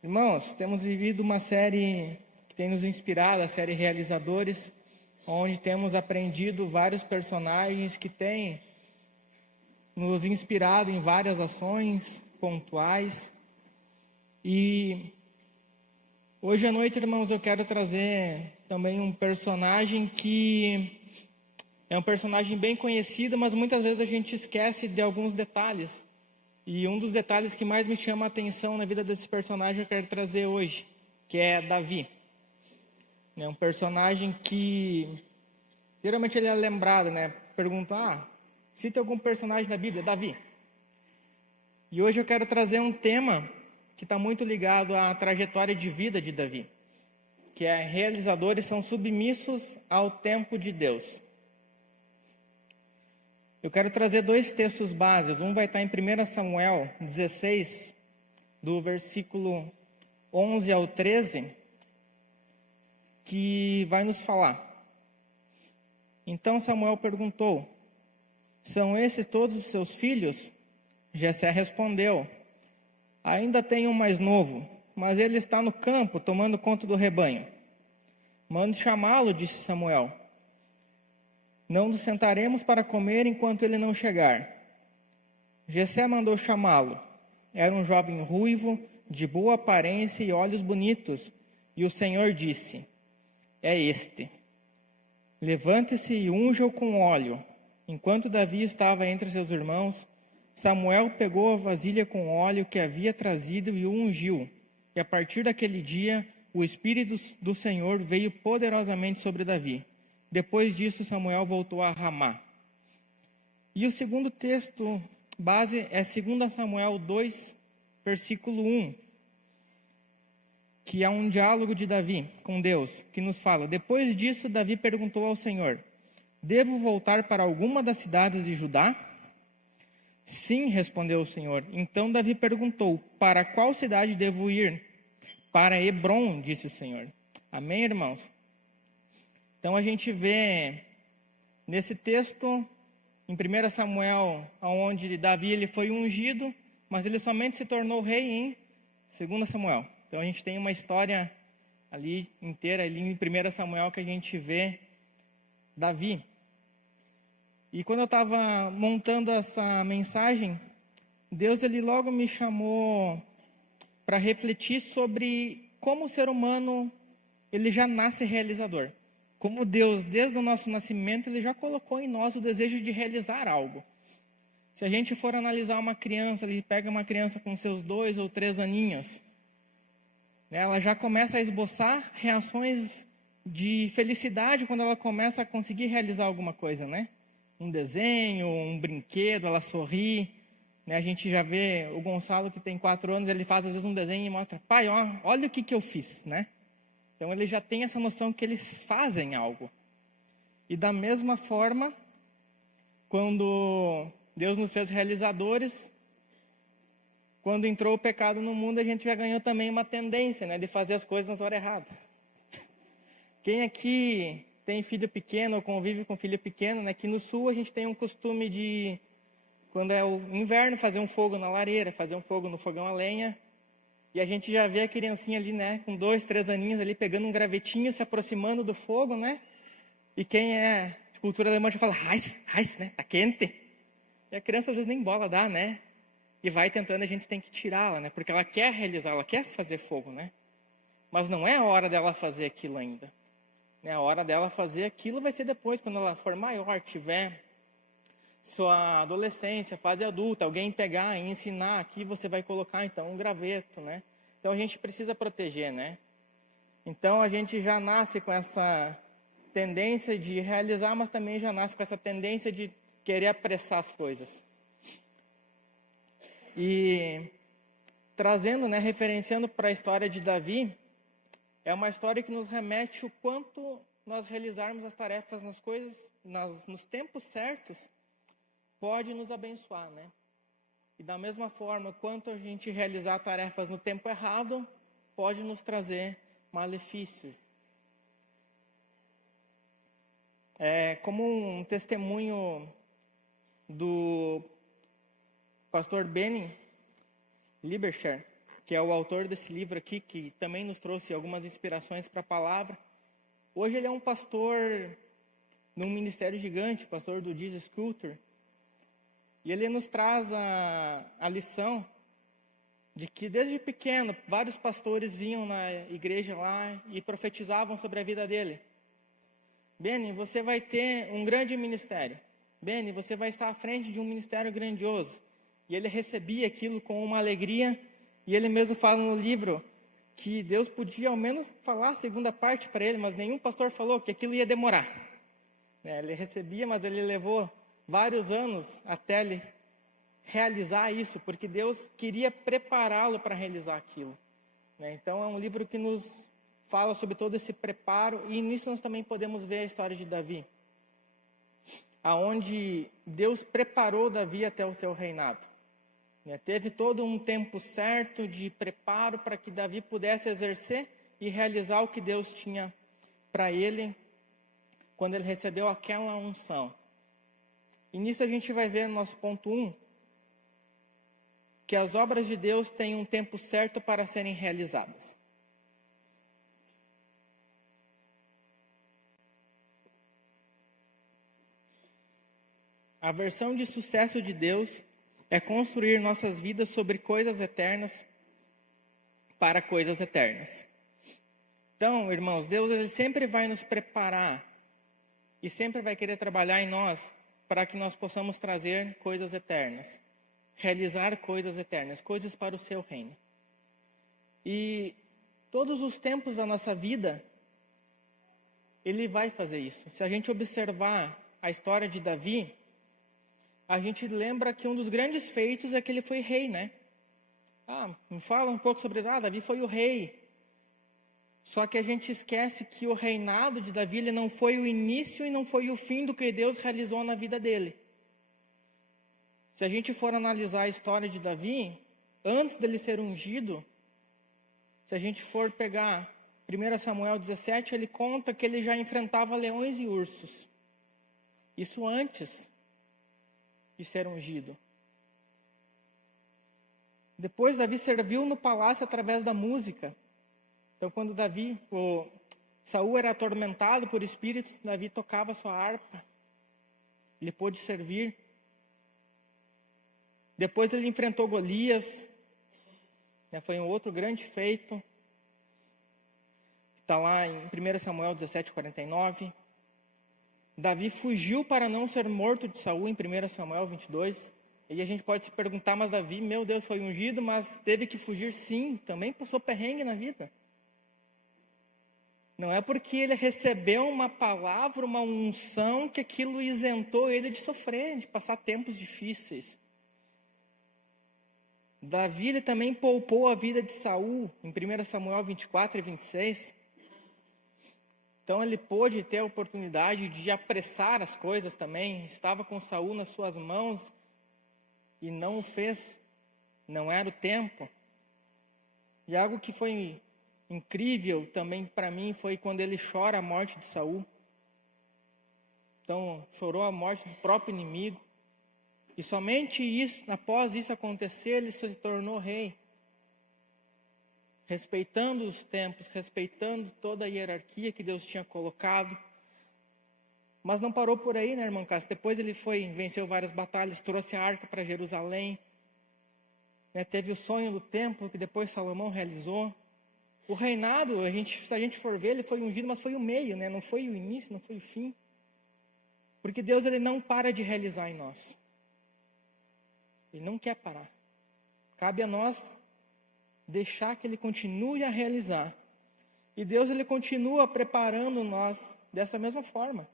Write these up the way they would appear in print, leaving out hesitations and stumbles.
Irmãos, temos vivido uma série que tem nos inspirado, a série Realizadores, onde temos aprendido vários personagens que têm nos inspirado em várias ações pontuais. E hoje à noite, irmãos, eu quero trazer também um personagem que é um personagem bem conhecido, mas muitas vezes a gente esquece de alguns detalhes. E um dos detalhes que mais me chama a atenção na vida desse personagem eu quero trazer hoje, que é Davi. É um personagem que geralmente ele é lembrado, né? Pergunta, cita algum personagem da Bíblia, Davi. E hoje eu quero trazer um tema que está muito ligado à trajetória de vida de Davi, que é realizadores são submissos ao tempo de Deus. Eu quero trazer dois textos básicos. Um vai estar em 1 Samuel 16, do versículo 11 ao 13, que vai nos falar. Então Samuel perguntou, são esses todos os seus filhos? Jessé respondeu, ainda tem um mais novo, mas ele está no campo tomando conta do rebanho. Mande chamá-lo, disse Samuel. Não nos sentaremos para comer enquanto ele não chegar. Jessé mandou chamá-lo. Era um jovem ruivo, de boa aparência e olhos bonitos. E o Senhor disse, é este. Levante-se e unja-o com óleo. Enquanto Davi estava entre seus irmãos, Samuel pegou a vasilha com óleo que havia trazido e o ungiu. E a partir daquele dia, o Espírito do Senhor veio poderosamente sobre Davi. Depois disso, Samuel voltou a Ramá. E o segundo texto base é 2 Samuel 2, versículo 1, que é um diálogo de Davi com Deus, que nos fala, depois disso, Davi perguntou ao Senhor, devo voltar para alguma das cidades de Judá? Sim, respondeu o Senhor. Então Davi perguntou, para qual cidade devo ir? Para Hebrom, disse o Senhor. Amém, irmãos? Então a gente vê nesse texto, em 1 Samuel, onde Davi ele foi ungido, mas ele somente se tornou rei em 2 Samuel. Então a gente tem uma história ali inteira, ali em 1 Samuel, que a gente vê Davi. E quando eu estava montando essa mensagem, Deus ele logo me chamou para refletir sobre como o ser humano ele já nasce realizador. Como Deus, desde o nosso nascimento, Ele já colocou em nós o desejo de realizar algo. Se a gente for analisar uma criança, Ele pega uma criança com seus 2 ou 3 aninhos, ela já começa a esboçar reações de felicidade quando ela começa a conseguir realizar alguma coisa, né? Um desenho, um brinquedo, ela sorri. Né? A gente já vê o Gonçalo, que tem 4 anos, ele faz às vezes um desenho e mostra, pai, olha o que eu fiz, né? Então, ele já tem essa noção que eles fazem algo. E da mesma forma, quando Deus nos fez realizadores, quando entrou o pecado no mundo, a gente já ganhou também uma tendência, né, de fazer as coisas na hora errada. Quem aqui tem filho pequeno ou convive com filho pequeno, né, aqui no sul a gente tem um costume de, quando é o inverno, fazer um fogo na lareira, fazer um fogo no fogão a lenha. E a gente já vê a criancinha ali, né, com 2, 3 aninhos ali, pegando um gravetinho, se aproximando do fogo, né? E quem é de cultura alemã já fala, Heiß, né? Tá quente. E a criança às vezes nem bola dá, né? E vai tentando, a gente tem que tirá-la, né? Porque ela quer realizar, ela quer fazer fogo, né? Mas não é a hora dela fazer aquilo ainda. Né? A hora dela fazer aquilo vai ser depois, quando ela for maior, tiver sua adolescência, fase adulta, alguém pegar e ensinar, aqui você vai colocar então um graveto, né? Então a gente precisa proteger, né? Então a gente já nasce com essa tendência de realizar, mas também já nasce com essa tendência de querer apressar as coisas. E trazendo, né, referenciando para a história de Davi, é uma história que nos remete o quanto nós realizarmos as tarefas nas coisas, nos tempos certos, pode nos abençoar, né? E da mesma forma, quanto a gente realizar tarefas no tempo errado, pode nos trazer malefícios. É como um testemunho do pastor Benny Liebercher, que é o autor desse livro aqui, que também nos trouxe algumas inspirações para a palavra. Hoje ele é um pastor num ministério gigante, pastor do Jesus Culture. E ele nos traz a lição de que desde pequeno vários pastores vinham na igreja lá e profetizavam sobre a vida dele. Benny, você vai ter um grande ministério. Benny, você vai estar à frente de um ministério grandioso. E ele recebia aquilo com uma alegria. E ele mesmo fala no livro que Deus podia ao menos falar a segunda parte para ele, mas nenhum pastor falou que aquilo ia demorar. Ele recebia, mas ele levou vários anos até ele realizar isso, porque Deus queria prepará-lo para realizar aquilo. Então é um livro que nos fala sobre todo esse preparo, e nisso nós também podemos ver a história de Davi, aonde Deus preparou Davi até o seu reinado. Teve todo um tempo certo de preparo para que Davi pudesse exercer e realizar o que Deus tinha para ele, quando ele recebeu aquela unção. E nisso a gente vai ver no nosso ponto 1, que as obras de Deus têm um tempo certo para serem realizadas. A versão de sucesso de Deus é construir nossas vidas sobre coisas eternas para coisas eternas. Então, irmãos, Deus ele sempre vai nos preparar e sempre vai querer trabalhar em nós para que nós possamos trazer coisas eternas, realizar coisas eternas, coisas para o seu reino. E todos os tempos da nossa vida, ele vai fazer isso. Se a gente observar a história de Davi, a gente lembra que um dos grandes feitos é que ele foi rei, né? Me fala um pouco sobre Davi foi o rei. Só que a gente esquece que o reinado de Davi ele não foi o início e não foi o fim do que Deus realizou na vida dele. Se a gente for analisar a história de Davi, antes dele ser ungido, se a gente for pegar 1 Samuel 17, ele conta que ele já enfrentava leões e ursos. Isso antes de ser ungido. Depois Davi serviu no palácio através da música. Então quando Saul era atormentado por espíritos, Davi tocava sua harpa. Ele pôde servir. Depois ele enfrentou Golias. Foi um outro grande feito. Está lá em 1 Samuel 17, 49. Davi fugiu para não ser morto de Saul em 1 Samuel 22. E a gente pode se perguntar, mas Davi, meu Deus, foi ungido, mas teve que fugir sim, também passou perrengue na vida. Não é porque ele recebeu uma palavra, uma unção, que aquilo isentou ele de sofrer, de passar tempos difíceis. Davi ele também poupou a vida de Saul em 1 Samuel 24 e 26. Então ele pôde ter a oportunidade de apressar as coisas também. Estava com Saul nas suas mãos e não o fez. Não era o tempo. E algo que foi incrível também para mim foi quando ele chora a morte de Saul. Então chorou a morte do próprio inimigo. E somente após isso acontecer, ele se tornou rei. Respeitando os tempos, respeitando toda a hierarquia que Deus tinha colocado. Mas não parou por aí, né, irmão Cássio? Depois ele venceu várias batalhas, trouxe a arca para Jerusalém. Teve o sonho do templo, que depois Salomão realizou. O reinado, se a gente for ver, ele foi ungido, mas foi o meio, né? Não foi o início, não foi o fim. Porque Deus ele não para de realizar em nós. Ele não quer parar. Cabe a nós deixar que ele continue a realizar. E Deus ele continua preparando nós dessa mesma forma.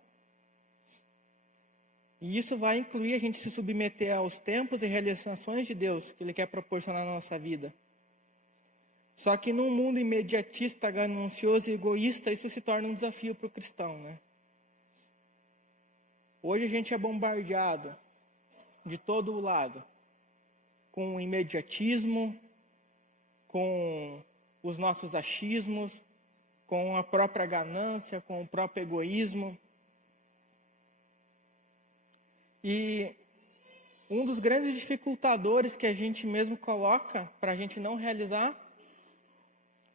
E isso vai incluir a gente se submeter aos tempos e realizações de Deus que ele quer proporcionar na nossa vida. Só que num mundo imediatista, ganancioso e egoísta, isso se torna um desafio para o cristão, né? Hoje a gente é bombardeado de todo o lado com o imediatismo, com os nossos achismos, com a própria ganância, com o próprio egoísmo. E Um dos grandes dificultadores que a gente mesmo coloca para a gente não realizar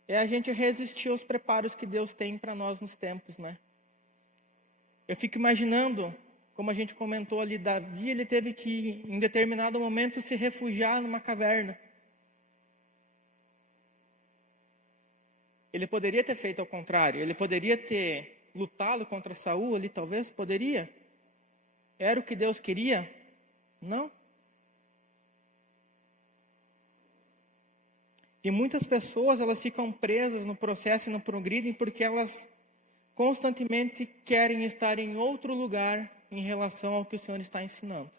é a gente resistir aos preparos que Deus tem para nós nos tempos, né? Eu fico imaginando, como a gente comentou ali, Davi, ele teve que, em determinado momento, se refugiar numa caverna. Ele poderia ter feito ao contrário, ele poderia ter lutado contra Saul ali, talvez, poderia. Era o que Deus queria? Não. E muitas pessoas, elas ficam presas no processo e não progridem porque elas constantemente querem estar em outro lugar em relação ao que o Senhor está ensinando.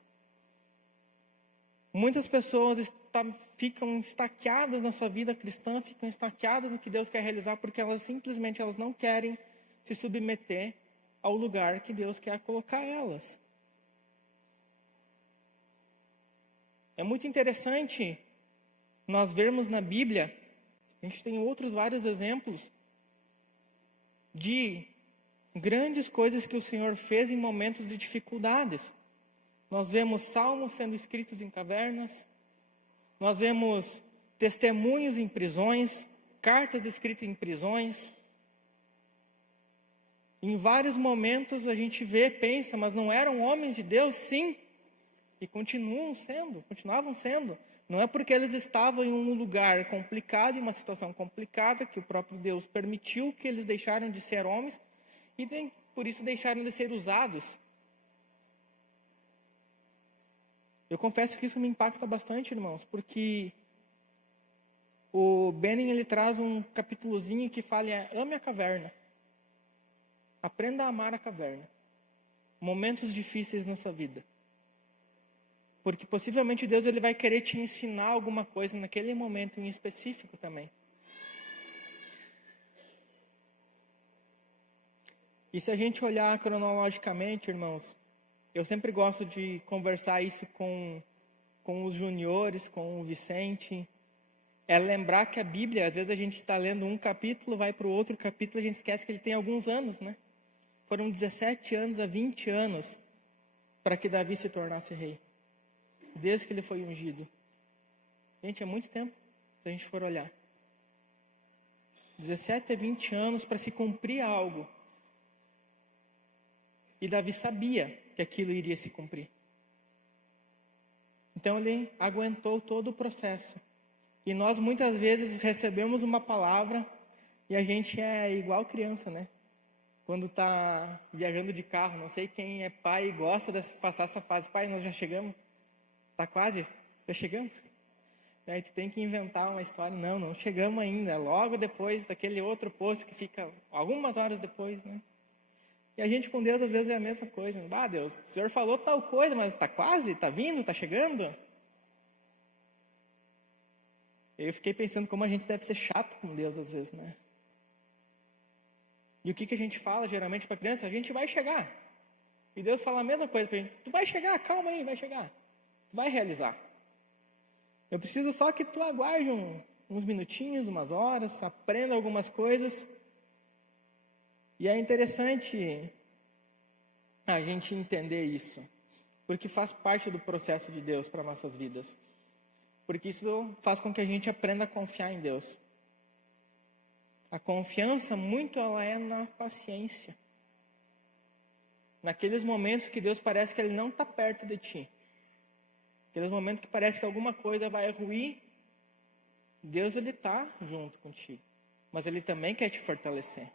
Muitas pessoas ficam estaqueadas na sua vida cristã, ficam estaqueadas no que Deus quer realizar porque elas simplesmente não querem se submeter ao lugar que Deus quer colocar elas. É muito interessante nós vermos na Bíblia, a gente tem outros vários exemplos de grandes coisas que o Senhor fez em momentos de dificuldades. Nós vemos salmos sendo escritos em cavernas, nós vemos testemunhos em prisões, cartas escritas em prisões. Em vários momentos a gente pensa, mas não eram homens de Deus? Sim, e continuavam sendo. Não é porque eles estavam em um lugar complicado, em uma situação complicada, que o próprio Deus permitiu que eles deixaram de ser homens e por isso deixaram de ser usados. Eu confesso que isso me impacta bastante, irmãos, porque o Benning, ele traz um capítulozinho que fala: ame a caverna. Aprenda a amar a caverna. Momentos difíceis na sua vida. Porque possivelmente Deus, ele vai querer te ensinar alguma coisa naquele momento em específico também. E se a gente olhar cronologicamente, irmãos, eu sempre gosto de conversar isso com os juniores, com o Vicente. É lembrar que a Bíblia, às vezes a gente está lendo um capítulo, vai para o outro capítulo, a gente esquece que ele tem alguns anos, né? Foram 17 anos a 20 anos para que Davi se tornasse rei. Desde que ele foi ungido. Gente, é muito tempo, se a gente for olhar. 17 a 20 anos para se cumprir algo. E Davi sabia que aquilo iria se cumprir. Então ele aguentou todo o processo. E nós muitas vezes recebemos uma palavra e a gente é igual criança, né? Quando está viajando de carro, não sei quem é pai e gosta de passar essa fase. Pai, nós já chegamos? Está quase? Já chegamos? Aí tu tem que inventar uma história. Não chegamos ainda. Logo depois daquele outro posto que fica algumas horas depois, né? E a gente com Deus às vezes é a mesma coisa. Deus, o Senhor falou tal coisa, mas está quase? Está vindo? Está chegando? Eu fiquei pensando como a gente deve ser chato com Deus às vezes, né? E o que a gente fala geralmente para a criança? A gente vai chegar. E Deus fala a mesma coisa para a gente. Tu vai chegar, calma aí, vai chegar. Vai realizar. Eu preciso só que tu aguarde uns minutinhos, umas horas, aprenda algumas coisas. E é interessante a gente entender isso, porque faz parte do processo de Deus para nossas vidas. Porque isso faz com que a gente aprenda a confiar em Deus. A confiança muito ela é na paciência. Naqueles momentos que Deus parece que Ele não está perto de ti. Aqueles momentos que parece que alguma coisa vai ruir, Deus, ele está junto contigo. Mas Ele também quer te fortalecer.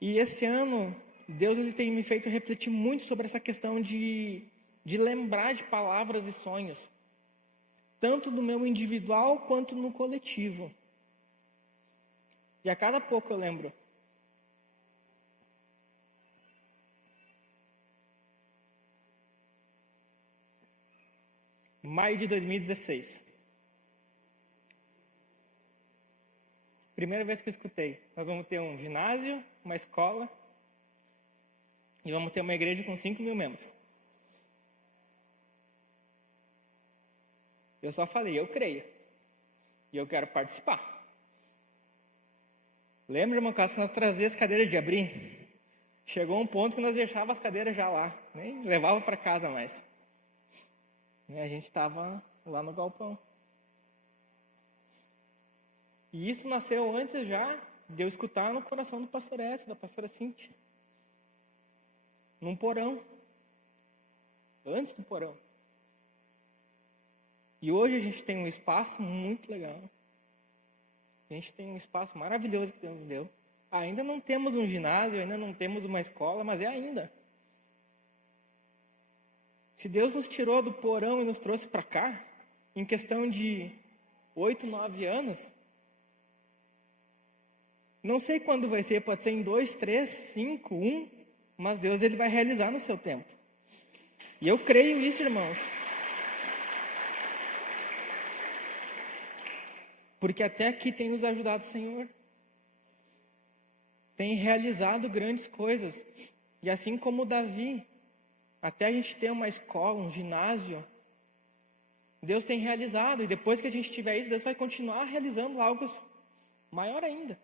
E esse ano, Deus, ele tem me feito refletir muito sobre essa questão de lembrar de palavras e sonhos. Tanto no meu individual, quanto no coletivo. E a cada pouco eu lembro. Maio de 2016. Primeira vez que eu escutei. Nós vamos ter um ginásio, uma escola e vamos ter uma igreja com 5.000 membros. Eu só falei, eu creio. E eu quero participar. Lembra, irmão, que nós trazíamos as cadeiras de abrir? Chegou um ponto que nós deixávamos as cadeiras já lá. Nem levava para casa mais. né? A gente estava lá no galpão. E isso nasceu antes já de eu escutar no coração do pastor Edson, da pastora Cíntia. Num porão. Antes do porão. E hoje a gente tem um espaço muito legal. A gente tem um espaço maravilhoso que Deus nos deu. Ainda não temos um ginásio, ainda não temos uma escola, mas é ainda. Se Deus nos tirou do porão e nos trouxe para cá, em questão de 8, 9 anos, não sei quando vai ser, pode ser em 2, 3, 5, 1, mas Deus ele vai realizar no seu tempo. E eu creio isso, irmãos. Porque até aqui tem nos ajudado o Senhor. Tem realizado grandes coisas. E assim como Davi, até a gente ter uma escola, um ginásio, Deus tem realizado. E depois que a gente tiver isso, Deus vai continuar realizando algo maior ainda.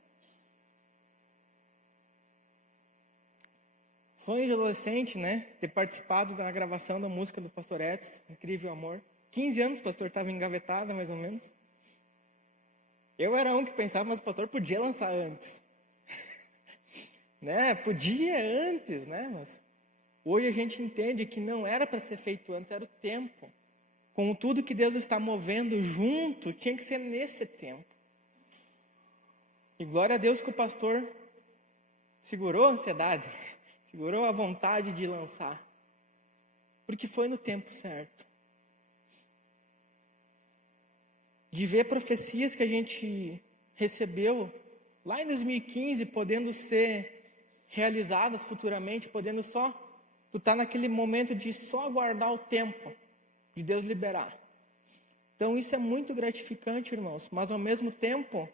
Sonho de adolescente, né? Ter participado da gravação da música do pastor Edson, Incrível Amor. 15 anos o pastor estava engavetado, mais ou menos. Eu era um que pensava, mas o pastor podia lançar antes. Né? Podia antes, né? Mas hoje a gente entende que não era para ser feito antes, era o tempo. Com tudo que Deus está movendo junto, tinha que ser nesse tempo. E glória a Deus que o pastor segurou a ansiedade, segurou a vontade de lançar. Porque foi no tempo certo. De ver profecias que a gente recebeu lá em 2015, podendo ser realizadas futuramente, podendo só, tu tá naquele momento de só aguardar o tempo de Deus liberar. Então isso é muito gratificante, irmãos, mas ao mesmo tempo,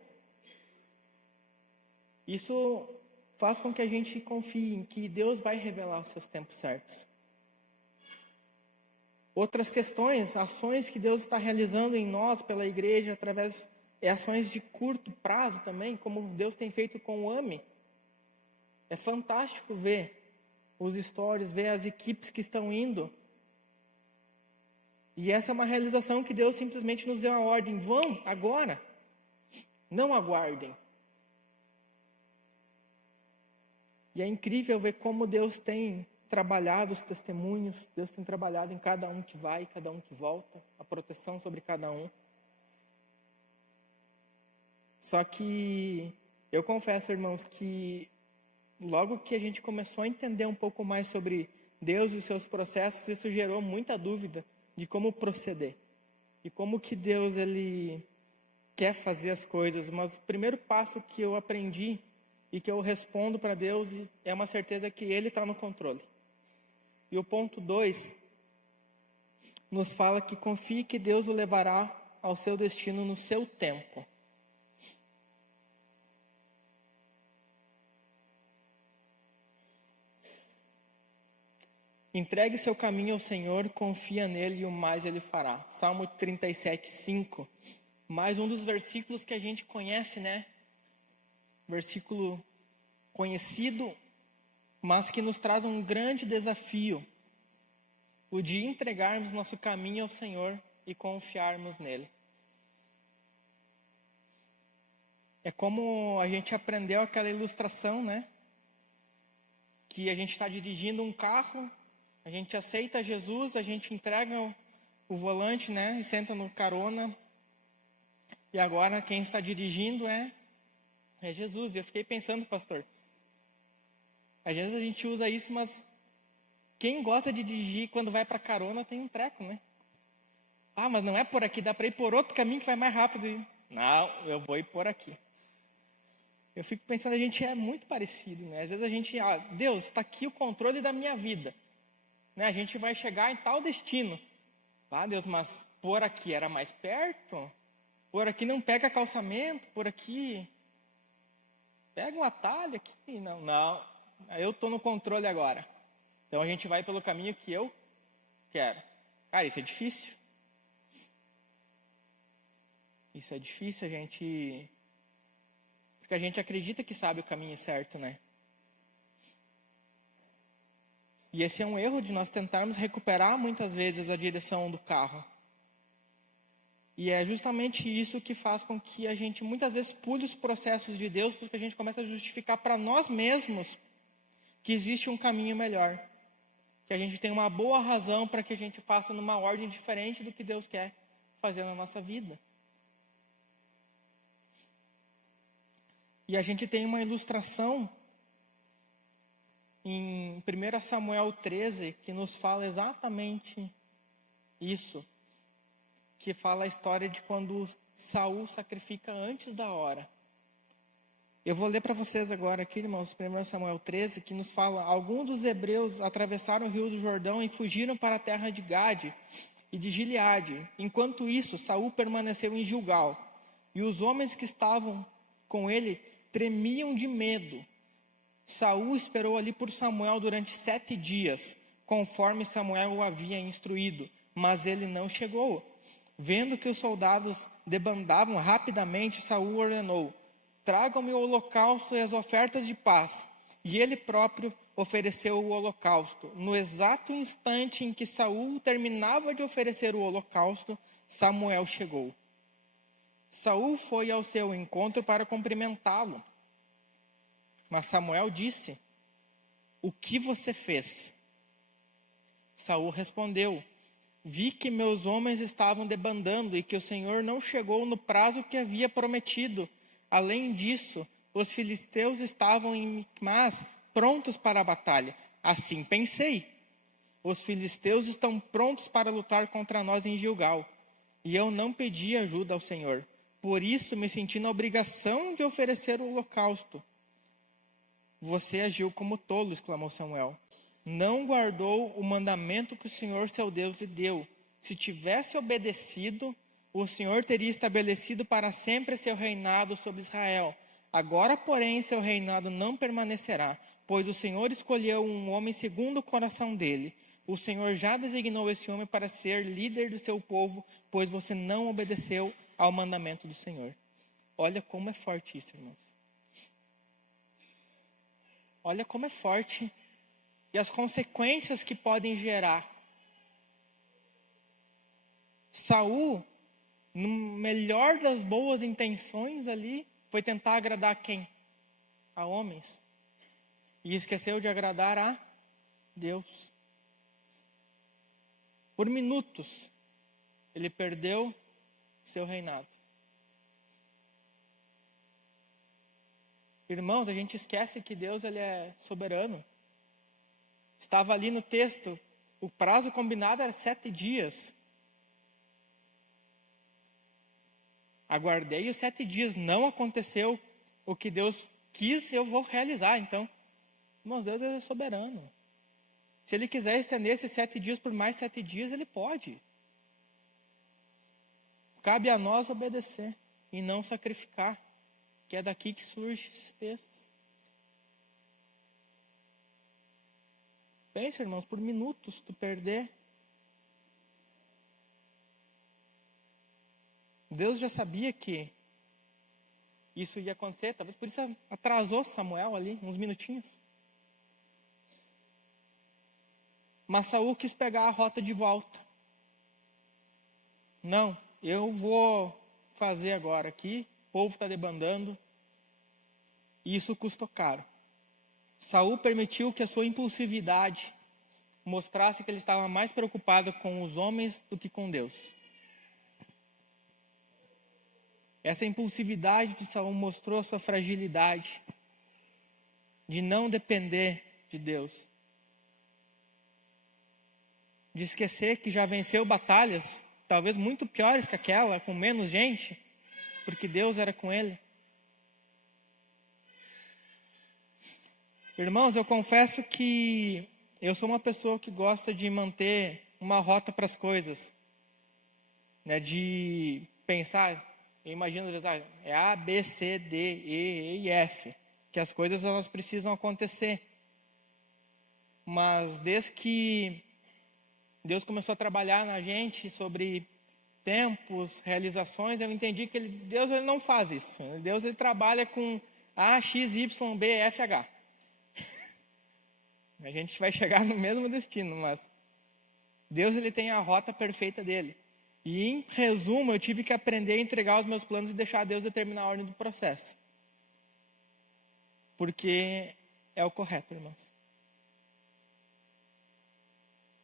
isso faz com que a gente confie em que Deus vai revelar os seus tempos certos. Outras questões, ações que Deus está realizando em nós, pela igreja, através de ações de curto prazo também, como Deus tem feito com o AME. É fantástico ver os stories, ver as equipes que estão indo. E essa é uma realização que Deus simplesmente nos deu a ordem. Vão agora, não aguardem. E é incrível ver como Deus tem trabalhado os testemunhos, Deus tem trabalhado em cada um que vai, cada um que volta, a proteção sobre cada um. Só que eu confesso, irmãos, que logo que a gente começou a entender um pouco mais sobre Deus e os seus processos, isso gerou muita dúvida de como proceder. E como que Deus ele quer fazer as coisas. Mas o primeiro passo que eu aprendi e que eu respondo para Deus é uma certeza que Ele está no controle. E o ponto 2 nos fala que confie que Deus o levará ao seu destino no seu tempo. Entregue seu caminho ao Senhor, confia nele e o mais Ele fará. Salmo 37, 5. Mais um dos versículos que a gente conhece, né? Versículo conhecido, mas que nos traz um grande desafio. O de entregarmos nosso caminho ao Senhor e confiarmos nele. É como a gente aprendeu aquela ilustração, né? Que a gente está dirigindo um carro, a gente aceita Jesus, a gente entrega o volante, né? E senta no carona. E agora quem está dirigindo é Jesus. Eu fiquei pensando, pastor, às vezes a gente usa isso, mas quem gosta de dirigir quando vai para carona tem um treco, né? Ah, mas não é por aqui, dá para ir por outro caminho que vai mais rápido. Não, eu vou ir por aqui. Eu fico pensando, a gente é muito parecido, né? Às vezes a gente, Deus, está aqui o controle da minha vida. Né? A gente vai chegar em tal destino. Deus, mas por aqui era mais perto? Por aqui não pega calçamento? Por aqui pega um atalho aqui? Não, eu estou no controle agora. Então a gente vai pelo caminho que eu quero. Cara, isso é difícil. Isso é difícil, porque a gente acredita que sabe o caminho certo, né? E esse é um erro de nós tentarmos recuperar muitas vezes a direção do carro. E é justamente isso que faz com que a gente muitas vezes pule os processos de Deus, porque a gente começa a justificar para nós mesmos que existe um caminho melhor. Que a gente tem uma boa razão para que a gente faça numa ordem diferente do que Deus quer fazer na nossa vida. E a gente tem uma ilustração em 1 Samuel 13 que nos fala exatamente isso. Que fala a história de quando Saul sacrifica antes da hora. Eu vou ler para vocês agora aqui, irmãos, 1 Samuel 13, que nos fala: alguns dos hebreus atravessaram o rio do Jordão e fugiram para a terra de Gade e de Gileade. Enquanto isso, Saul permaneceu em Gilgal, e os homens que estavam com ele tremiam de medo. Saul esperou ali por Samuel durante 7 dias, conforme Samuel o havia instruído, mas ele não chegou. Vendo que os soldados debandavam rapidamente, Saul ordenou: tragam-me o holocausto e as ofertas de paz. E ele próprio ofereceu o holocausto. No exato instante em que Saul terminava de oferecer o holocausto, Samuel chegou. Saul foi ao seu encontro para cumprimentá-lo. Mas Samuel disse: o que você fez? Saul respondeu: vi que meus homens estavam debandando e que o Senhor não chegou no prazo que havia prometido. Além disso, os filisteus estavam em Micmas, prontos para a batalha. Assim pensei: os filisteus estão prontos para lutar contra nós em Gilgal. E eu não pedi ajuda ao Senhor. Por isso me senti na obrigação de oferecer o holocausto. Você agiu como tolo, exclamou Samuel. Não guardou o mandamento que o Senhor seu Deus lhe deu. Se tivesse obedecido, o Senhor teria estabelecido para sempre seu reinado sobre Israel. Agora, porém, seu reinado não permanecerá, pois o Senhor escolheu um homem segundo o coração dele. O Senhor já designou esse homem para ser líder do seu povo, pois você não obedeceu ao mandamento do Senhor. Olha como é forte isso, irmãos. Olha como é forte e as consequências que podem gerar. Saul, no melhor das boas intenções ali, foi tentar agradar quem? A homens. E esqueceu de agradar a Deus. Por minutos, ele perdeu seu reinado. Irmãos, a gente esquece que Deus ele é soberano. Estava ali no texto, o prazo combinado era 7 dias. Aguardei os 7 dias, não aconteceu o que Deus quis, eu vou realizar. Então, irmãos, Deus é soberano. Se Ele quiser estender esses 7 dias por mais 7 dias, Ele pode. Cabe a nós obedecer e não sacrificar, que é daqui que surgem esses textos. Pensa, irmãos, por minutos tu perder. Deus já sabia que isso ia acontecer, talvez por isso atrasou Samuel ali, uns minutinhos. Mas Saul quis pegar a rota de volta. Não, eu vou fazer agora aqui, o povo está debandando, e isso custou caro. Saul permitiu que a sua impulsividade mostrasse que ele estava mais preocupado com os homens do que com Deus. Essa impulsividade de Saul mostrou a sua fragilidade de não depender de Deus. De esquecer que já venceu batalhas, talvez muito piores que aquela, com menos gente, porque Deus era com ele. Irmãos, eu confesso que eu sou uma pessoa que gosta de manter uma rota para as coisas. Né, de pensar, eu imagino, às vezes, é A, B, C, D, E F, que as coisas elas precisam acontecer. Mas desde que Deus começou a trabalhar na gente sobre tempos, realizações, eu entendi que Deus ele não faz isso. Deus ele trabalha com A, X, Y, B, F, H. A gente vai chegar no mesmo destino, mas Deus ele tem a rota perfeita dele. E em resumo, eu tive que aprender a entregar os meus planos e deixar Deus determinar a ordem do processo. Porque é o correto, irmãos.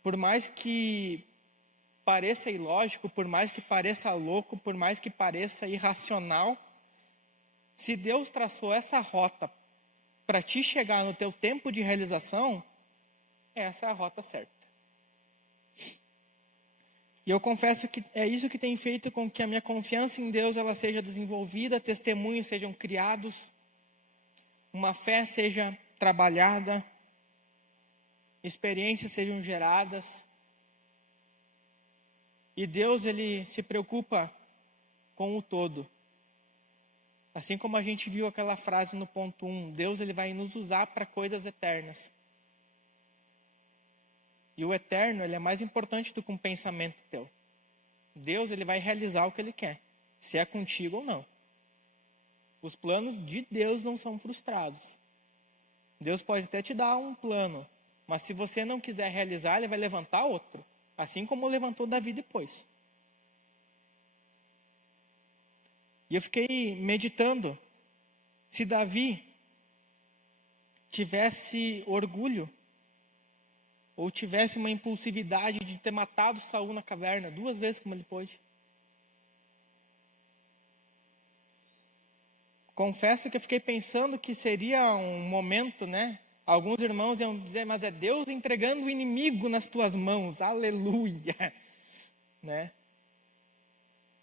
Por mais que pareça ilógico, por mais que pareça louco, por mais que pareça irracional, se Deus traçou essa rota para te chegar no teu tempo de realização, essa é a rota certa. E eu confesso que é isso que tem feito com que a minha confiança em Deus ela seja desenvolvida, testemunhos sejam criados, uma fé seja trabalhada, experiências sejam geradas. E Deus ele se preocupa com o todo. Assim como a gente viu aquela frase no ponto 1, Deus ele vai nos usar para coisas eternas. E o eterno ele é mais importante do que um pensamento teu. Deus ele vai realizar o que ele quer, se é contigo ou não. Os planos de Deus não são frustrados. Deus pode até te dar um plano, mas se você não quiser realizar, ele vai levantar outro. Assim como levantou Davi depois. E eu fiquei meditando, se Davi tivesse orgulho, ou tivesse uma impulsividade de ter matado Saul na caverna, 2 vezes como ele pôde. Confesso que eu fiquei pensando que seria um momento, né? Alguns irmãos iam dizer, mas é Deus entregando o inimigo nas tuas mãos, aleluia, né?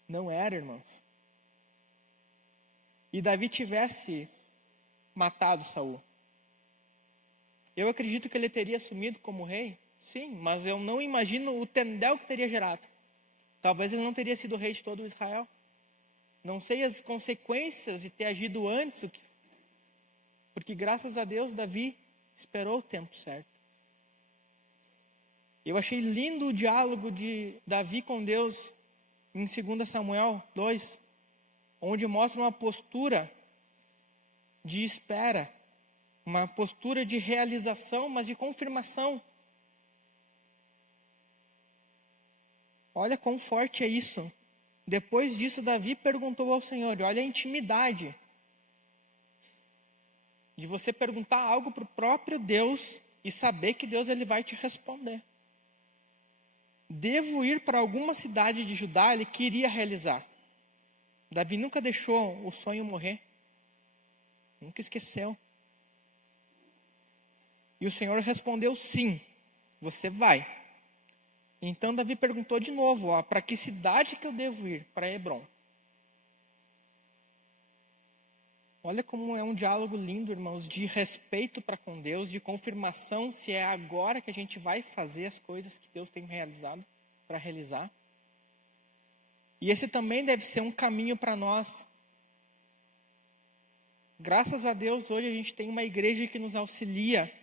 Não era, irmãos. E Davi tivesse matado Saul, eu acredito que ele teria assumido como rei, sim, mas eu não imagino o tendel que teria gerado. Talvez ele não teria sido rei de todo Israel. Não sei as consequências de ter agido antes, porque graças a Deus Davi esperou o tempo certo. Eu achei lindo o diálogo de Davi com Deus em 2 Samuel 2, onde mostra uma postura de espera, uma postura de realização, mas de confirmação. Olha quão forte é isso. Depois disso, Davi perguntou ao Senhor, olha a intimidade de você perguntar algo para o próprio Deus e saber que Deus ele vai te responder. Devo ir para alguma cidade de Judá? Ele queria realizar. Davi nunca deixou o sonho morrer. Nunca esqueceu. E o Senhor respondeu sim, você vai. Então Davi perguntou de novo, para que cidade que eu devo ir? Para Hebrom. Olha como é um diálogo lindo, irmãos, de respeito para com Deus, de confirmação se é agora que a gente vai fazer as coisas que Deus tem realizado para realizar. E esse também deve ser um caminho para nós. Graças a Deus, hoje a gente tem uma igreja que nos auxilia,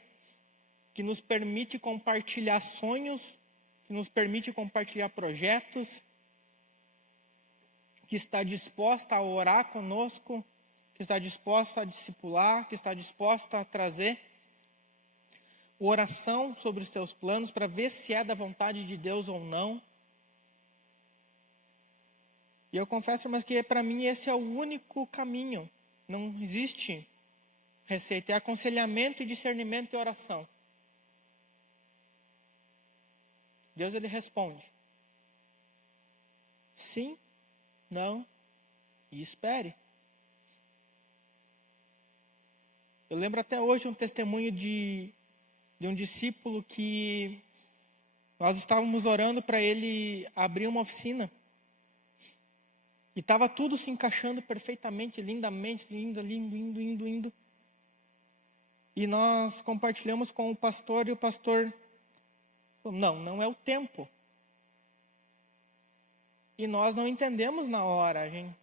que nos permite compartilhar sonhos, que nos permite compartilhar projetos, que está disposta a orar conosco, que está disposta a discipular, que está disposta a trazer oração sobre os teus planos para ver se é da vontade de Deus ou não. E eu confesso, mas que para mim esse é o único caminho. Não existe receita, é aconselhamento e discernimento e oração. Deus ele responde. Sim, não e espere. Eu lembro até hoje um testemunho de um discípulo que nós estávamos orando para ele abrir uma oficina. E estava tudo se encaixando perfeitamente, lindamente, indo. E nós compartilhamos com o pastor e o pastor falou, não é o tempo. E nós não entendemos na hora. A gente,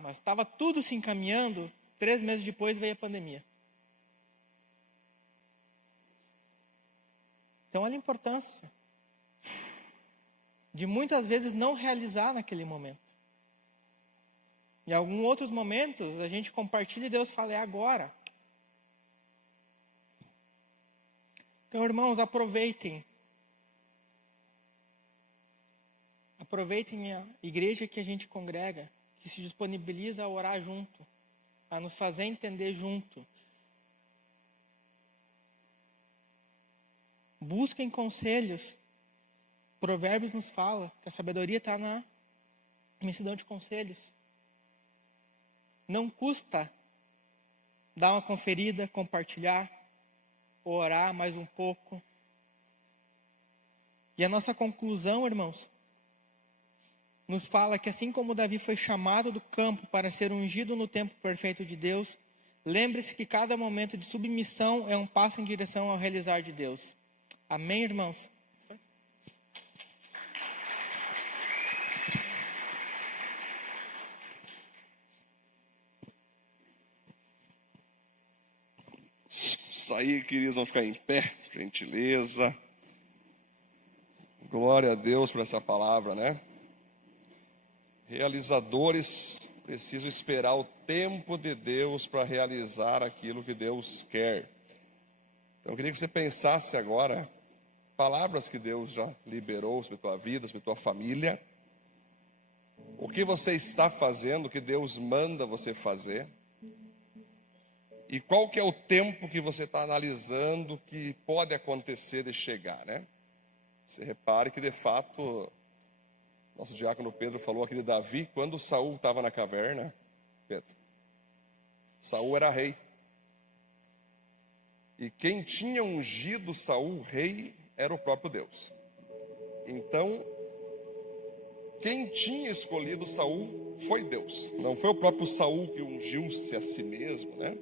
mas estava tudo se encaminhando, 3 meses depois veio a pandemia. Então olha a importância de muitas vezes não realizar naquele momento. Em alguns outros momentos a gente compartilha e Deus fala, é agora. Então, irmãos, aproveitem. Aproveitem a igreja que a gente congrega, que se disponibiliza a orar junto, a nos fazer entender junto. Busquem conselhos. Provérbios nos fala que a sabedoria está na imensidão de conselhos. Não custa dar uma conferida, compartilhar, orar mais um pouco. E a nossa conclusão, irmãos, nos fala que assim como Davi foi chamado do campo para ser ungido no tempo perfeito de Deus, lembre-se que cada momento de submissão é um passo em direção ao realizar de Deus. Amém, irmãos? Isso aí, queridos, vão ficar em pé, gentileza. Glória a Deus por essa palavra, né? Realizadores precisam esperar o tempo de Deus para realizar aquilo que Deus quer. Então eu queria que você pensasse agora, palavras que Deus já liberou sobre a tua vida, sobre a tua família. O que você está fazendo, o que Deus manda você fazer. E qual que é o tempo que você está analisando que pode acontecer de chegar, né? Você repare que de fato, nosso diácono Pedro falou aqui de Davi, quando Saul estava na caverna, Pedro, Saul era rei. E quem tinha ungido Saul rei era o próprio Deus. Então, quem tinha escolhido Saul foi Deus. Não foi o próprio Saul que ungiu-se a si mesmo, né?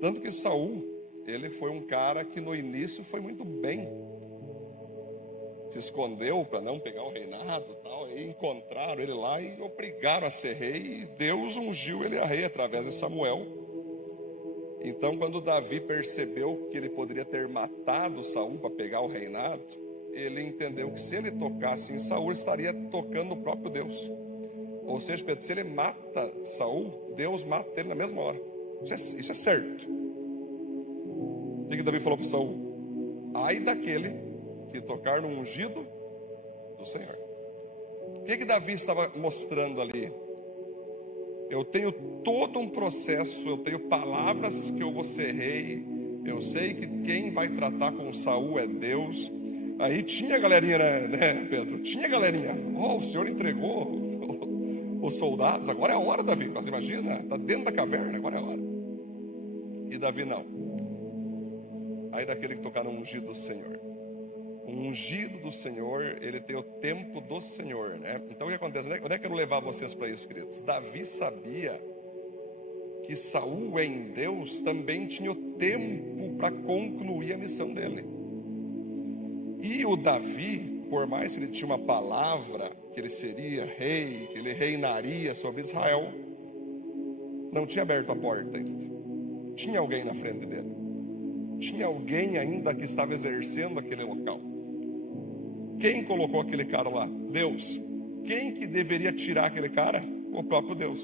Tanto que Saul, ele foi um cara que no início foi muito bem. Se escondeu para não pegar o reinado e tal. E encontraram ele lá e obrigaram a ser rei. E Deus ungiu ele a rei através de Samuel. Então, quando Davi percebeu que ele poderia ter matado Saul para pegar o reinado, ele entendeu que se ele tocasse em Saul, ele estaria tocando o próprio Deus. Ou seja, Pedro, se ele mata Saul, Deus mata ele na mesma hora. Isso é certo. O que Davi falou para Saul? Ai daquele que tocar no ungido do Senhor. O que Davi estava mostrando ali? Eu tenho todo um processo, eu tenho palavras que eu vou ser rei, eu sei que quem vai tratar com Saul é Deus. Aí tinha galerinha, né, Pedro? Tinha galerinha. O Senhor entregou os soldados, agora é a hora, Davi. Mas imagina, está dentro da caverna, agora é a hora. E Davi não. Aí daquele que tocar no ungido do Senhor. O ungido do Senhor, ele tem o tempo do Senhor, né? Então o que acontece? Onde é que eu quero levar vocês para isso, queridos? Davi sabia que Saul em Deus também tinha o tempo para concluir a missão dele. E o Davi, por mais que ele tinha uma palavra, que ele seria rei, que ele reinaria sobre Israel, não tinha aberto a porta ainda. Tinha alguém na frente dele. Tinha alguém ainda que estava exercendo aquele local. Quem colocou aquele cara lá? Deus. Quem que deveria tirar aquele cara? O próprio Deus.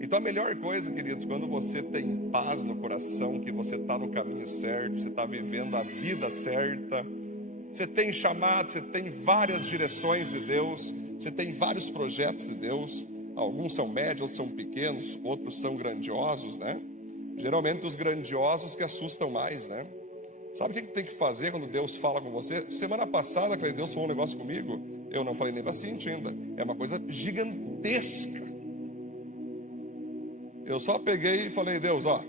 Então a melhor coisa, queridos, quando você tem paz no coração, que você está no caminho certo, você está vivendo a vida certa, você tem chamado, você tem várias direções de Deus, você tem vários projetos de Deus, alguns são médios, outros são pequenos, outros são grandiosos, né? Geralmente os grandiosos que assustam mais, né? Sabe o que tem que fazer quando Deus fala com você? Semana passada, quando Deus falou um negócio comigo, eu não falei nem paciente ainda. É uma coisa gigantesca. Eu só peguei e falei, Deus, ó,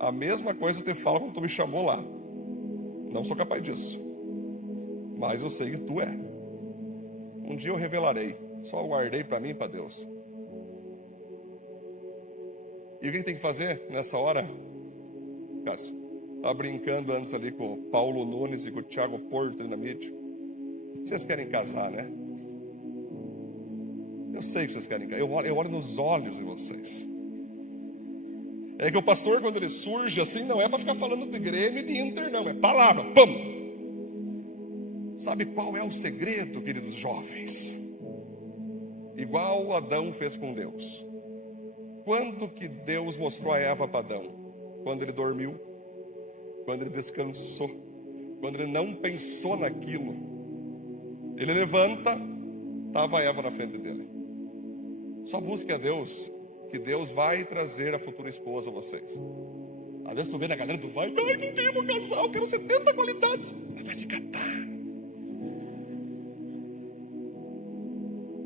a mesma coisa tu fala quando tu me chamou lá. Não sou capaz disso. Mas eu sei que tu é. Um dia eu revelarei. Só guardei para mim e para Deus. E o que tem que fazer nessa hora? Cássio, estava brincando antes ali com o Paulo Nunes e com o Thiago Porto na mídia. Vocês querem casar, né? Eu sei que vocês querem casar. Eu olho nos olhos de vocês. É que o pastor, quando ele surge assim, não é para ficar falando de Grêmio e de Inter, não. É palavra, pum! Sabe qual é o segredo, queridos jovens? Igual Adão fez com Deus. Quando que Deus mostrou a Eva para Adão? Quando ele dormiu, quando ele descansou, quando ele não pensou naquilo, ele levanta, estava Eva na frente dele. Só busque a Deus, que Deus vai trazer a futura esposa a vocês. Às vezes tu vê na galera do vai, ai, não tenho, vou casar, eu quero 70 qualidades. Vai se catar.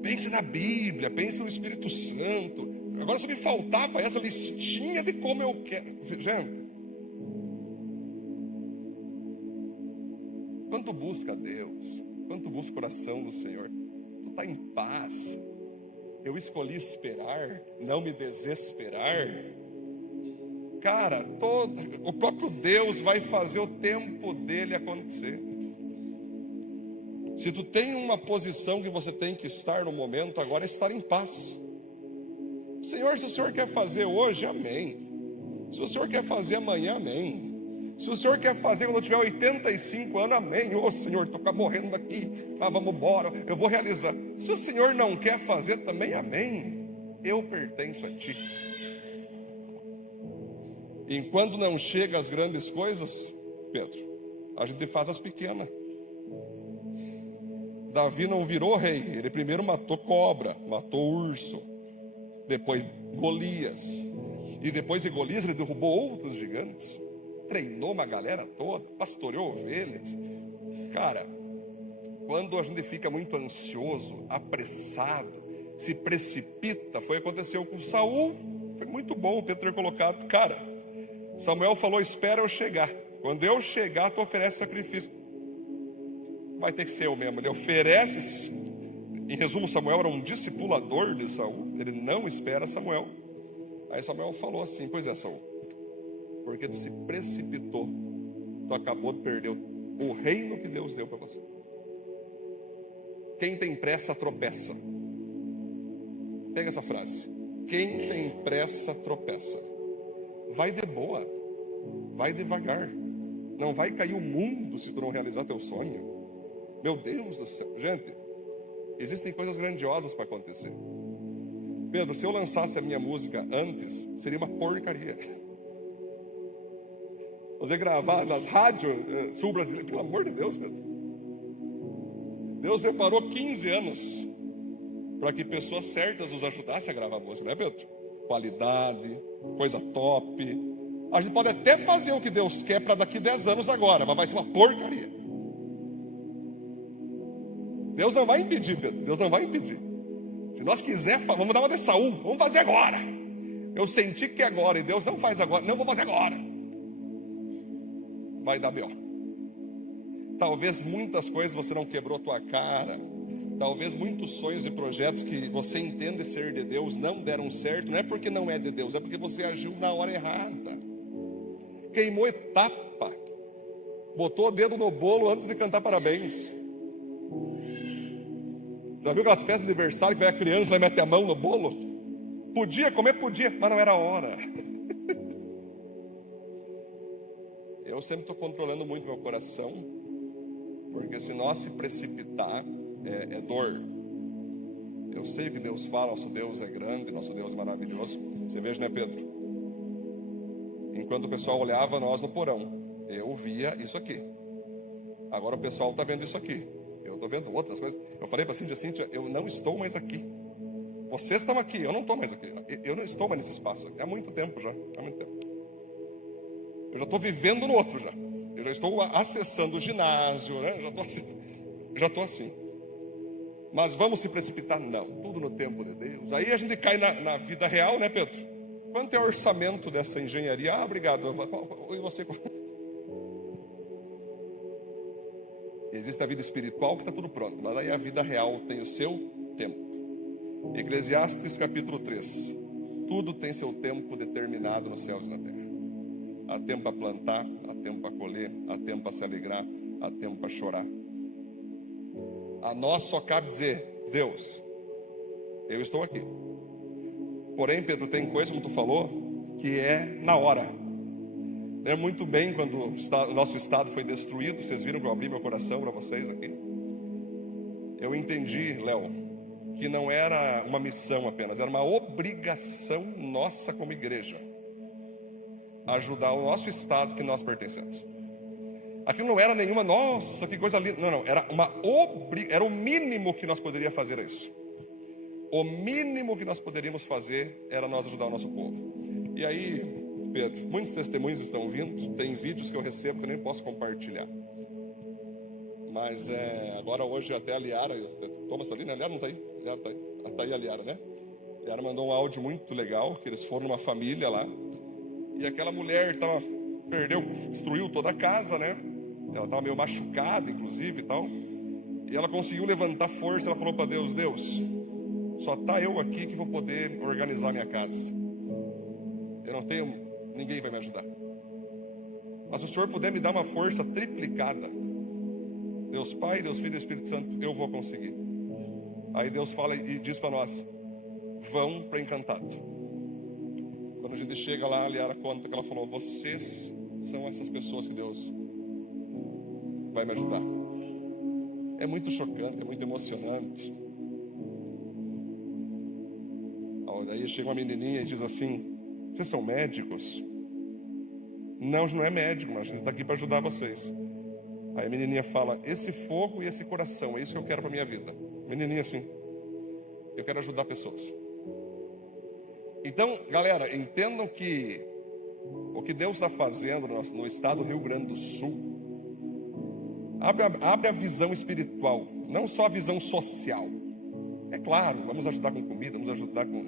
Pense na Bíblia, pense no Espírito Santo. Agora só me faltava essa listinha de como eu quero. Gente, quando tu busca Deus, quando tu busca o coração do Senhor, tu está em paz. Eu escolhi esperar, não me desesperar. Cara, o próprio Deus vai fazer o tempo dele acontecer. Se tu tem uma posição que você tem que estar no momento, agora é estar em paz. Senhor, se o Senhor quer fazer hoje, amém. Se o Senhor quer fazer amanhã, amém. Se o Senhor quer fazer quando eu tiver 85 anos, amém. Ô Senhor, estou morrendo daqui, vamos embora, eu vou realizar. Se o Senhor não quer fazer também, amém. Eu pertenço a Ti. Enquanto não chega as grandes coisas, Pedro, a gente faz as pequenas. Davi não virou rei, ele primeiro matou cobra, matou urso, depois Golias, e depois de Golias ele derrubou outros gigantes, treinou uma galera toda, pastoreou ovelhas. Cara, quando a gente fica muito ansioso, apressado, se precipita, foi o que aconteceu com Saul. Foi muito bom o Pedro ter colocado, cara, Samuel falou, espera eu chegar, quando eu chegar tu oferece sacrifício. Vai ter que ser eu mesmo. Ele oferece. Em resumo, Samuel era um discipulador de Saul. Ele não espera Samuel. Aí Samuel falou assim: pois é, Saul, porque tu se precipitou, tu acabou de perder o reino que Deus deu para você. Quem tem pressa tropeça. Pega essa frase: quem tem pressa tropeça. Vai de boa, vai devagar. Não vai cair o mundo se tu não realizar teu sonho. Meu Deus do céu, gente, existem coisas grandiosas para acontecer. Pedro, se eu lançasse a minha música antes, seria uma porcaria. Você gravar nas rádios sul brasileiras, pelo amor de Deus, Pedro. Deus preparou 15 anos para que pessoas certas nos ajudassem a gravar a música, né, Pedro? Qualidade, coisa top. A gente pode até fazer o que Deus quer para daqui 10 anos agora, mas vai ser uma porcaria. Deus não vai impedir, Pedro. Deus não vai impedir. Se nós quisermos, vamos dar uma de Saul. Vamos fazer agora. Eu senti que é agora e Deus não faz agora. Não vou fazer agora. Vai dar B.O. Talvez muitas coisas você não quebrou tua cara. Talvez muitos sonhos e projetos que você entende ser de Deus não deram certo. Não é porque não é de Deus, é porque você agiu na hora errada. Queimou etapa. Botou o dedo no bolo antes de cantar parabéns. Já viu aquelas festas de aniversário que vai a criança e mete a mão no bolo? Podia comer, podia, mas não era a hora. Eu sempre estou controlando muito meu coração, porque se nós se precipitar, é dor. Eu sei o que Deus fala, nosso Deus é grande, nosso Deus é maravilhoso. Você veja, né, Pedro? Enquanto o pessoal olhava nós no porão, eu via isso aqui. Agora o pessoal está vendo isso aqui. Eu estou vendo outras coisas. Eu falei para a Cíntia, eu não estou mais aqui. Vocês estão aqui, eu não estou mais aqui. Eu não estou mais nesse espaço. Há muito tempo já. Há muito tempo. Eu já estou vivendo no outro já. Eu já estou acessando o ginásio, né? Já estou assim. Mas vamos se precipitar? Não. Tudo no tempo de Deus. Aí a gente cai na vida real, né, Pedro? Quanto é o orçamento dessa engenharia? Ah, obrigado. E você? Existe a vida espiritual que está tudo pronto, mas aí a vida real tem o seu tempo. Eclesiastes capítulo 3. Tudo tem seu tempo determinado nos céus e na terra. Há tempo para plantar, há tempo para colher, há tempo para se alegrar, há tempo para chorar. A nós só cabe dizer: Deus, eu estou aqui. Porém, Pedro, tem coisa, como tu falou, que é na hora. Lembro muito bem quando o nosso estado foi destruído. Vocês viram que eu abri meu coração para vocês aqui? Eu entendi, Léo, que não era uma missão apenas, era uma obrigação nossa como igreja ajudar o nosso estado que nós pertencemos. Aquilo não era nenhuma, nossa, que coisa linda. Não, era o mínimo que nós poderíamos fazer isso. O mínimo que nós poderíamos fazer era nós ajudar o nosso povo. E aí, Pedro, muitos testemunhos estão vindo, tem vídeos que eu recebo que eu nem posso compartilhar. Mas agora hoje até a Liara, Thomas está ali, né? A Liara não está aí? A Liara está aí. Está aí a Liara, né? A Liara mandou um áudio muito legal, que eles foram numa família lá. E aquela mulher destruiu toda a casa, né? Ela estava meio machucada, inclusive, e tal. E ela conseguiu levantar força, ela falou para Deus, Deus, só está eu aqui que vou poder organizar minha casa. Eu não tenho, ninguém vai me ajudar. Mas se o Senhor puder me dar uma força triplicada, Deus Pai, Deus Filho e Espírito Santo, eu vou conseguir. Aí Deus fala e diz para nós, vão para Encantado. Quando a gente chega lá, a Liara conta que ela falou, vocês são essas pessoas que Deus vai me ajudar. É muito chocante, é muito emocionante. Daí chega uma menininha e diz assim, vocês são médicos? Não, a gente não é médico, mas a gente está aqui para ajudar vocês. Aí a menininha fala, esse fogo e esse coração, é isso que eu quero para minha vida. Menininha assim, eu quero ajudar pessoas. Então, galera, entendam que o que Deus está fazendo no estado do Rio Grande do Sul, abre a visão espiritual, não só a visão social. É claro, vamos ajudar com comida, vamos ajudar com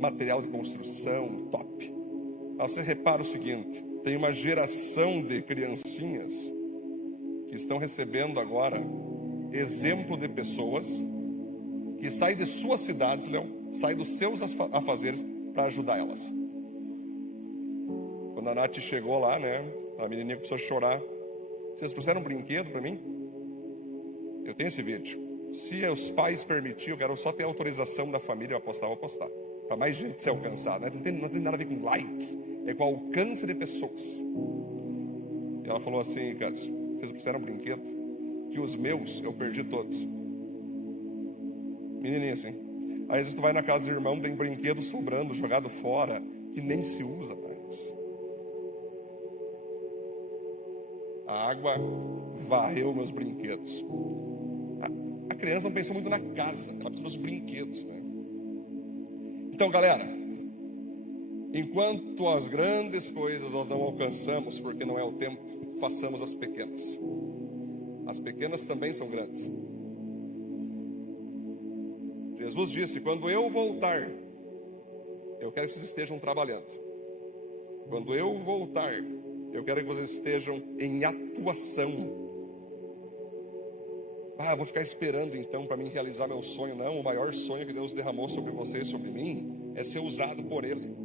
material de construção, top. Mas você repara o seguinte, tem uma geração de criancinhas que estão recebendo agora exemplo de pessoas que saem de suas cidades, Leão, saem dos seus afazeres para ajudar elas. Quando a Nath chegou lá, né, a menininha começou a chorar. Vocês trouxeram um brinquedo para mim? Eu tenho esse vídeo. Se os pais permitirem, eu quero só ter a autorização da família para postar, eu vou postar. Para mais gente ser alcançada. Não tem nada a ver com like, é com alcance de pessoas. E ela falou assim, Cássio, vocês trouxeram um brinquedo? Que os meus eu perdi todos. Menininha assim. Aí às vezes tu vai na casa do irmão, tem brinquedo sobrando, jogado fora, que nem se usa mais. A água varreu meus brinquedos. A criança não pensa muito na casa, ela precisa dos brinquedos, né? Então, galera, enquanto as grandes coisas nós não alcançamos, porque não é o tempo, façamos as pequenas. As pequenas também são grandes. Jesus disse, quando eu voltar, eu quero que vocês estejam trabalhando. Quando eu voltar, eu quero que vocês estejam em atuação. Vou ficar esperando então para mim realizar meu sonho. Não, o maior sonho que Deus derramou sobre você e sobre mim é ser usado por Ele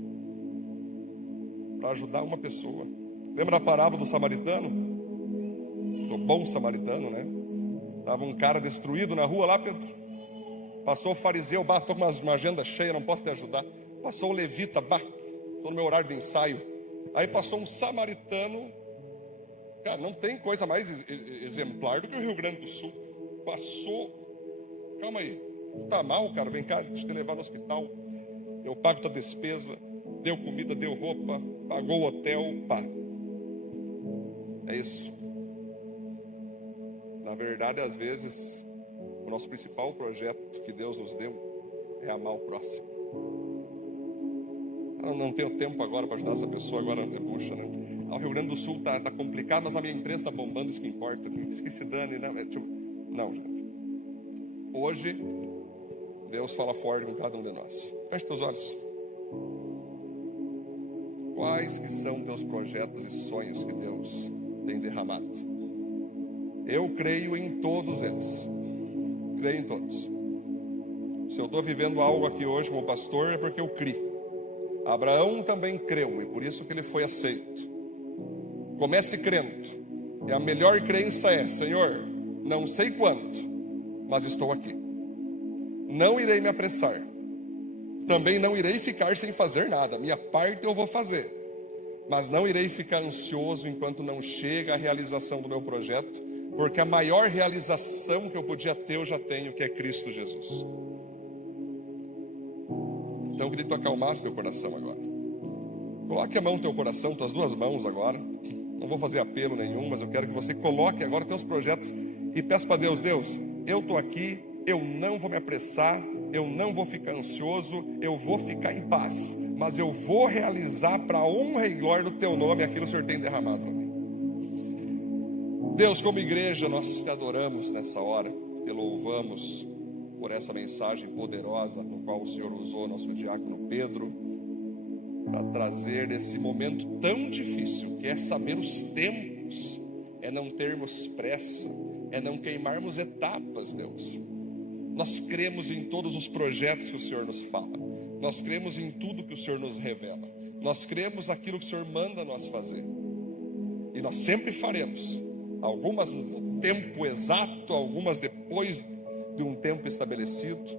para ajudar uma pessoa. Lembra a parábola do samaritano? Do bom samaritano, né? Estava um cara destruído na rua lá, Pedro. Passou o fariseu, estou com uma agenda cheia, não posso te ajudar. Passou o levita, estou no meu horário de ensaio. Aí passou um samaritano. Cara, não tem coisa mais exemplar do que o Rio Grande do Sul. Passou, calma aí, tá mal, cara, vem cá, deixa eu te levar no hospital. Eu pago tua despesa, deu comida, deu roupa, pagou o hotel, pá. É isso. Na verdade, às vezes, o nosso principal projeto que Deus nos deu é amar o próximo. Eu não tenho tempo agora para ajudar essa pessoa, agora puxa, né? O Rio Grande do Sul tá complicado, mas a minha empresa está bombando, isso que importa, que se dane, né? Não, gente. Hoje, Deus fala forte com cada um de nós. Feche teus olhos. Quais que são teus projetos e sonhos que Deus tem derramado? Eu creio em todos eles. Creio em todos. Se eu estou vivendo algo aqui hoje como pastor, é porque eu criei. Abraão também creu, e por isso que ele foi aceito. Comece crendo. E a melhor crença é, Senhor, não sei quanto, mas estou aqui. Não irei me apressar. Também não irei ficar sem fazer nada. Minha parte eu vou fazer. Mas não irei ficar ansioso enquanto não chega a realização do meu projeto, porque a maior realização que eu podia ter, eu já tenho, que é Cristo Jesus. Então eu queria que tu acalmasse teu coração agora. Coloque a mão no teu coração, tuas duas mãos agora. Não vou fazer apelo nenhum, mas eu quero que você coloque agora os teus projetos e peça para Deus: Deus, eu estou aqui, eu não vou me apressar, eu não vou ficar ansioso, eu vou ficar em paz, mas eu vou realizar para a honra e glória do teu nome aquilo que o Senhor tem derramado para mim. Deus, como igreja, nós te adoramos nessa hora, te louvamos por essa mensagem poderosa no qual o Senhor usou nosso diácono Pedro para trazer esse momento tão difícil, que é saber os tempos, é não termos pressa, é não queimarmos etapas, Deus. Nós cremos em todos os projetos que o Senhor nos fala, nós cremos em tudo que o Senhor nos revela, nós cremos naquilo que o Senhor manda nós fazer, e nós sempre faremos, algumas no tempo exato, algumas depois de um tempo estabelecido.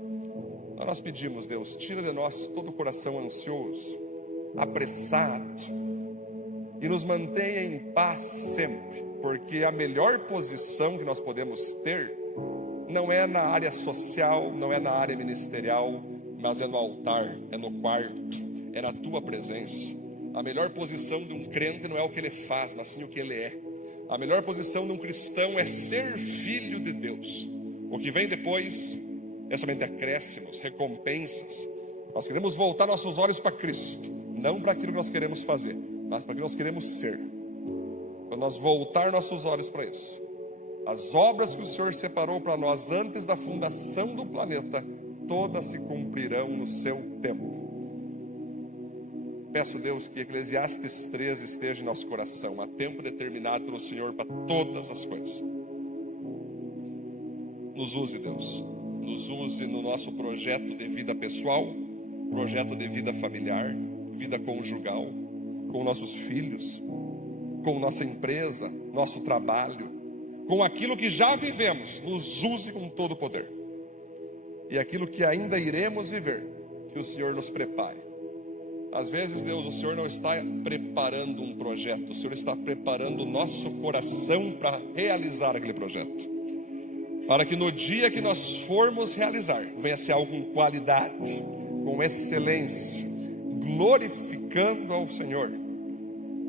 Nós pedimos, Deus, tira de nós todo o coração ansioso, apressado, e nos mantenha em paz sempre, porque a melhor posição que nós podemos ter não é na área social, não é na área ministerial, mas é no altar, é no quarto, é na tua presença. A melhor posição de um crente não é o que ele faz, mas sim o que ele é. A melhor posição de um cristão é ser filho de Deus. O que vem depois é somente acréscimos, recompensas. Nós queremos voltar nossos olhos para Cristo, não para aquilo que nós queremos fazer, mas para aquilo que nós queremos ser. Quando nós voltar nossos olhos para isso, as obras que o Senhor separou para nós antes da fundação do planeta, todas se cumprirão no seu tempo. Peço, Deus, que Eclesiastes 13 esteja em nosso coração, há tempo determinado pelo Senhor para todas as coisas. Nos use, Deus, nos use no nosso projeto de vida pessoal, projeto de vida familiar, vida conjugal, com nossos filhos, com nossa empresa, nosso trabalho, com aquilo que já vivemos. Nos use com todo o poder, e aquilo que ainda iremos viver, que o Senhor nos prepare. Às vezes, Deus, o Senhor não está preparando um projeto, o Senhor está preparando o nosso coração para realizar aquele projeto, para que no dia que nós formos realizar, venha ser algo com qualidade, com excelência, glorificando ao Senhor.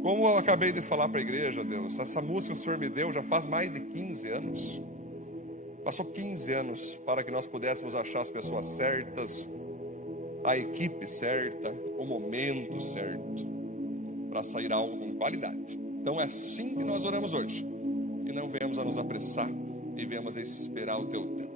Como eu acabei de falar para a igreja, Deus, essa música que o Senhor me deu já faz mais de 15 anos. Passou 15 anos para que nós pudéssemos achar as pessoas certas, a equipe certa, o momento certo, para sair algo com qualidade. Então é assim que nós oramos hoje, e não venhamos a nos apressar, e venhamos a esperar o teu tempo.